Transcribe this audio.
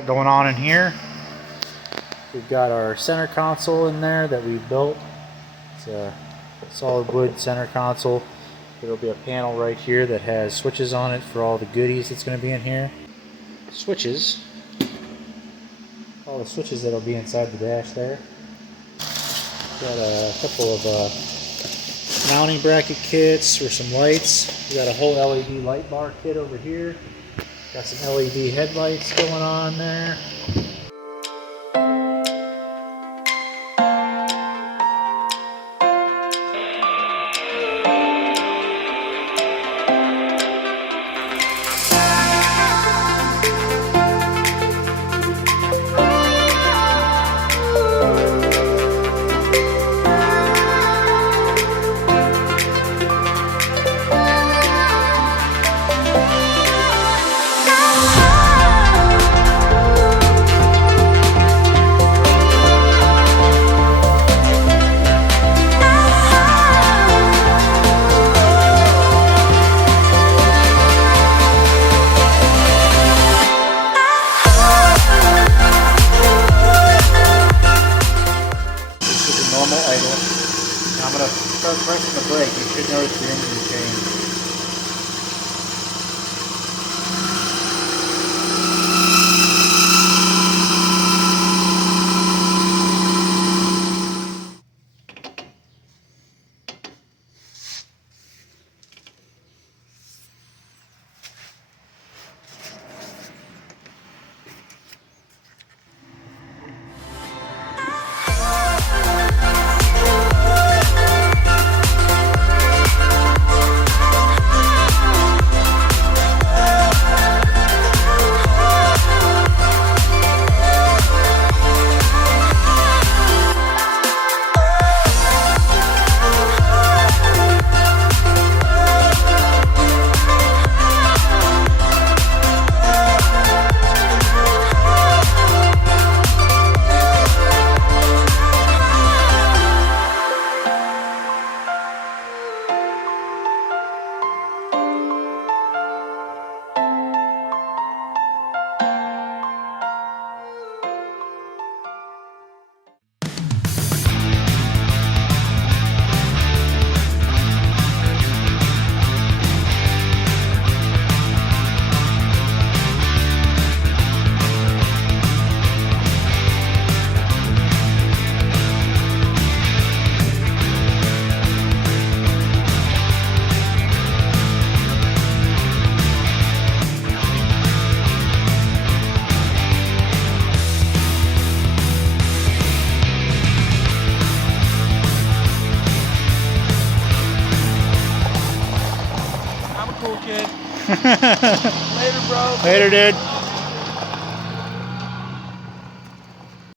got going on in here. We've got our center console in there that we built. It's a solid wood center console. There'll be a panel right here that has switches on it for all the goodies that's going to be in here. Switches. All the switches that'll be inside the dash there. Got a couple of mounting bracket kits for some lights. We got a whole LED light bar kit over here. Got some LED headlights going on there. Normal idle. Now I'm going to start pressing the brake. You should notice the engine change. Later, bro. Later, dude.